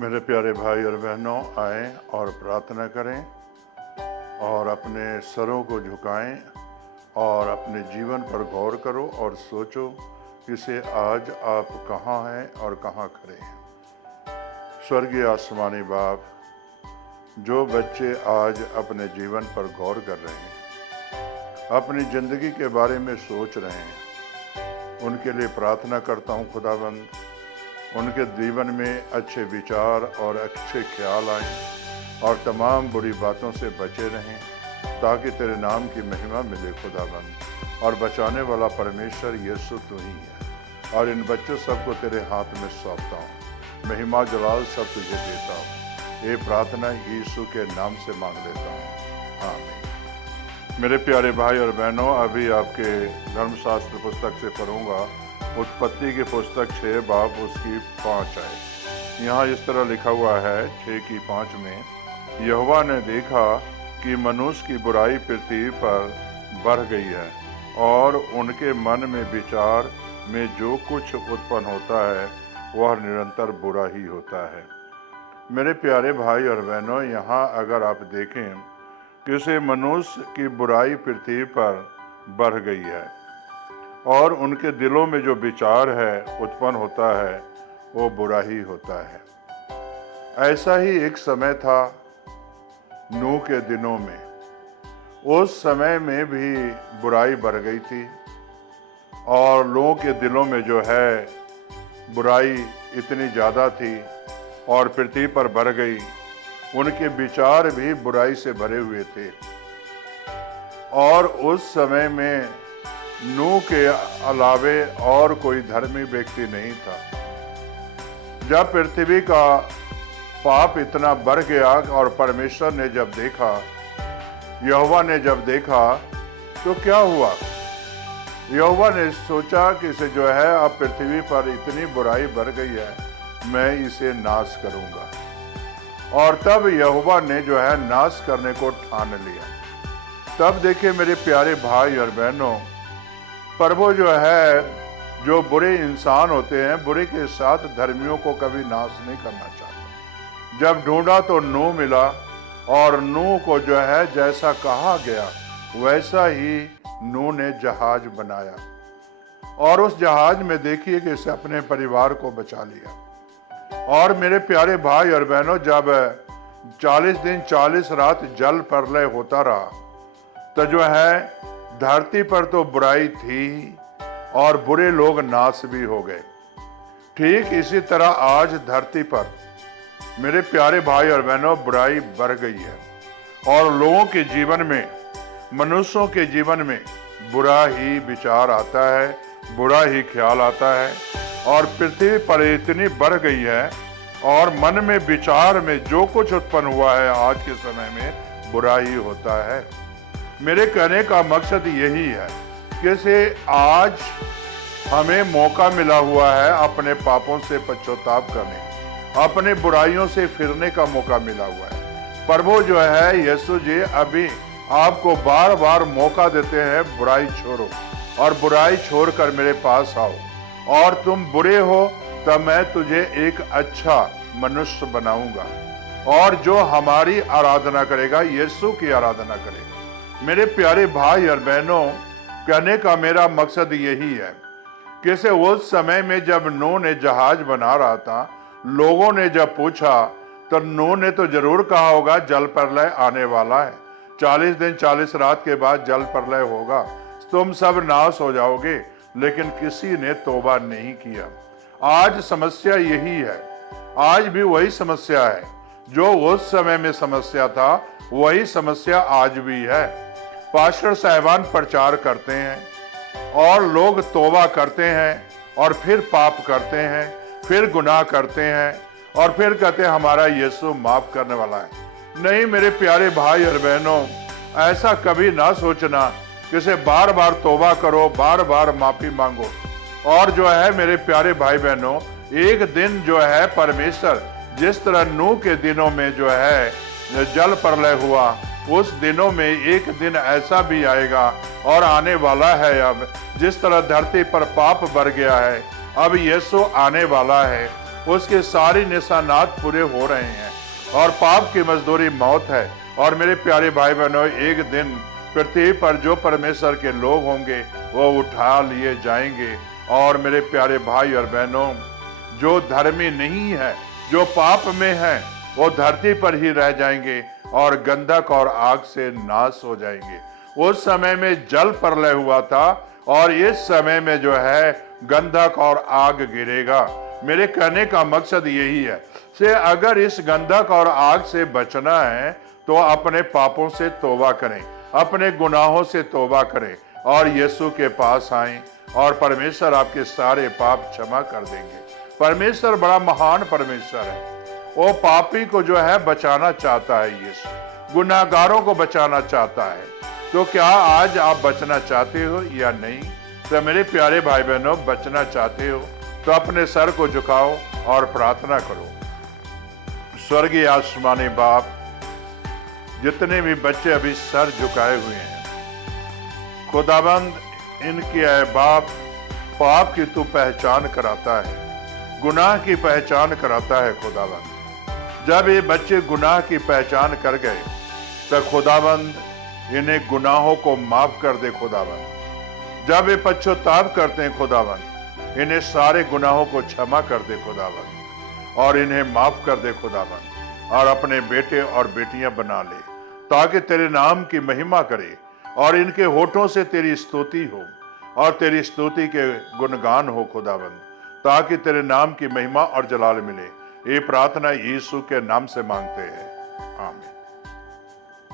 मेरे प्यारे भाई और बहनों, आएं और प्रार्थना करें और अपने सरों को झुकाएं और अपने जीवन पर गौर करो और सोचो कि से आज आप कहाँ हैं और कहाँ खड़े हैं। स्वर्गीय आसमानी बाप, जो बच्चे आज अपने जीवन पर गौर कर रहे हैं, अपनी ज़िंदगी के बारे में सोच रहे हैं, उनके लिए प्रार्थना करता हूँ खुदाबंद, उनके जीवन में अच्छे विचार और अच्छे ख्याल आएं और तमाम बुरी बातों से बचे रहें, ताकि तेरे नाम की महिमा मिले खुदाबंद। और बचाने वाला परमेश्वर यीशु तू ही है, और इन बच्चों सबको तेरे हाथ में सौंपता हूँ। महिमा जलाल सब तुझे देता हूँ। ये प्रार्थना यीशु के नाम से मांग लेता हूँ, आमीन। मेरे प्यारे भाई और बहनों, अभी आपके धर्मशास्त्र पुस्तक से पढ़ूंगा। उत्पत्ति की पुस्तक 6 बाब उसकी 5 है। यहाँ इस तरह लिखा हुआ है 6 की 5 में, यहोवा ने देखा कि मनुष्य की बुराई पृथ्वी पर बढ़ गई है और उनके मन में विचार में जो कुछ उत्पन्न होता है वह निरंतर बुरा ही होता है। मेरे प्यारे भाई और बहनों, यहाँ अगर आप देखें, किसी मनुष्य की बुराई पृथ्वी पर बढ़ गई है और उनके दिलों में जो विचार है उत्पन्न होता है वो बुरा ही होता है। ऐसा ही एक समय था नूह के दिनों में। उस समय में भी बुराई बढ़ गई थी और लोगों के दिलों में जो है बुराई इतनी ज़्यादा थी और पृथ्वी पर बढ़ गई। उनके विचार भी बुराई से भरे हुए थे और उस समय में नूह के अलावे और कोई धर्मी व्यक्ति नहीं था। जब पृथ्वी का पाप इतना बढ़ गया और परमेश्वर ने जब देखा, यहोवा ने जब देखा, तो क्या हुआ? यहोवा ने सोचा कि इसे जो है अब पृथ्वी पर इतनी बुराई बढ़ गई है, मैं इसे नाश करूंगा। और तब यहोवा ने जो है नाश करने को ठान लिया। तब देखिए मेरे प्यारे भाई और बहनों, प्रभु जो है, जो बुरे इंसान होते हैं, बुरे के साथ धर्मियों को कभी नाश नहीं करना चाहते। जब ढूंढा तो नूह मिला और नूह को जो है जैसा कहा गया वैसा ही नूह ने जहाज बनाया और उस जहाज में देखिए कि इसे अपने परिवार को बचा लिया। और मेरे प्यारे भाई और बहनों, जब 40 दिन 40 रात जल प्रलय होता रहा तो जो है धरती पर तो बुराई थी और बुरे लोग नाश भी हो गए। ठीक इसी तरह आज धरती पर मेरे प्यारे भाई और बहनों बुराई बढ़ गई है और लोगों के जीवन में, मनुष्यों के जीवन में बुरा ही विचार आता है, बुरा ही ख्याल आता है और पृथ्वी पर इतनी बढ़ गई है और मन में विचार में जो कुछ उत्पन्न हुआ है आज के समय में बुरा ही होता है। मेरे कहने का मकसद यही है कि से आज हमें मौका मिला हुआ है अपने पापों से पश्चाताप करने, अपने बुराइयों से फिरने का मौका मिला हुआ है। प्रभु जो है यीशु जी अभी आपको बार बार मौका देते हैं, बुराई छोड़ो और बुराई छोड़कर मेरे पास आओ, और तुम बुरे हो तब मैं तुझे एक अच्छा मनुष्य बनाऊंगा और जो हमारी आराधना करेगा, यीशु की आराधना करेगा। मेरे प्यारे भाई और बहनों, कहने का मेरा मकसद यही है कि से उस समय में जब नूह ने जहाज बना रहा था, लोगों ने जब पूछा तो नूह ने तो जरूर कहा होगा जल प्रलय आने वाला है, 40 दिन 40 रात के बाद जल प्रलय होगा, तुम सब नाश हो जाओगे। लेकिन किसी ने तौबा नहीं किया। आज समस्या यही है, आज भी वही समस्या है जो उस समय में समस्या था, वही समस्या आज भी है। पास्टर साहिबान प्रचार करते हैं और लोग तौबा करते हैं और फिर पाप करते हैं, फिर गुनाह करते हैं और फिर कहते हैं हमारा यीशु माफ करने वाला है। नहीं मेरे प्यारे भाई और बहनों, ऐसा कभी ना सोचना कि से बार बार तौबा करो, बार बार माफी मांगो। और जो है मेरे प्यारे भाई बहनों, एक दिन जो है परमेश्वर जिस तरह नूह के दिनों में जो है जल प्रलय हुआ, उस दिनों में एक दिन ऐसा भी आएगा और आने वाला है। अब जिस तरह धरती पर पाप बढ़ गया है, अब यीशु आने वाला है। उसके सारे निशानात पूरे हो रहे हैं और पाप की मजदूरी मौत है। और मेरे प्यारे भाई बहनों, एक दिन पृथ्वी पर जो परमेश्वर के लोग होंगे वो उठा लिए जाएंगे। और मेरे प्यारे भाई और बहनों, जो धर्मी नहीं है, जो पाप में है, वो धरती पर ही रह जाएंगे और गंधक और आग से नाश हो जाएंगे। उस समय में जल प्रलय हुआ था और इस समय में जो है गंधक और आग गिरेगा। मेरे कहने का मकसद यही है से अगर इस गंधक और आग से बचना है तो अपने पापों से तौबा करें, अपने गुनाहों से तौबा करें और यीशु के पास आएं और परमेश्वर आपके सारे पाप क्षमा कर देंगे। परमेश्वर बड़ा महान परमेश्वर है। वो पापी को जो है बचाना चाहता है, यीशु गुनाहगारों को बचाना चाहता है। तो क्या आज आप बचना चाहते हो या नहीं? तो मेरे प्यारे भाई बहनों, बचना चाहते हो तो अपने सर को झुकाओ और प्रार्थना करो। स्वर्गीय आसमानी बाप, जितने भी बच्चे अभी सर झुकाए हुए हैं, खुदाबंद इनकी है बाप, पाप की तू पहचान कराता है, गुनाह की पहचान कराता है खुदाबंद। जब ये बच्चे गुनाह की पहचान कर गए तो खुदाबंद इन्हें गुनाहों को माफ कर दे खुदाबंद। जब ये पश्चाताप करते हैं खुदाबंद, इन्हें सारे गुनाहों को क्षमा कर दे खुदाबंद और इन्हें माफ कर दे खुदाबंद और अपने बेटे और बेटियां बना ले ताकि तेरे नाम की महिमा करे और इनके होठों से तेरी स्तुति हो और तेरी स्तुति के गुणगान हो खुदाबंद, ताकि तेरे नाम की महिमा और जलाल मिले। ये प्रार्थना यीशु के नाम से मांगते हैं, आमीन।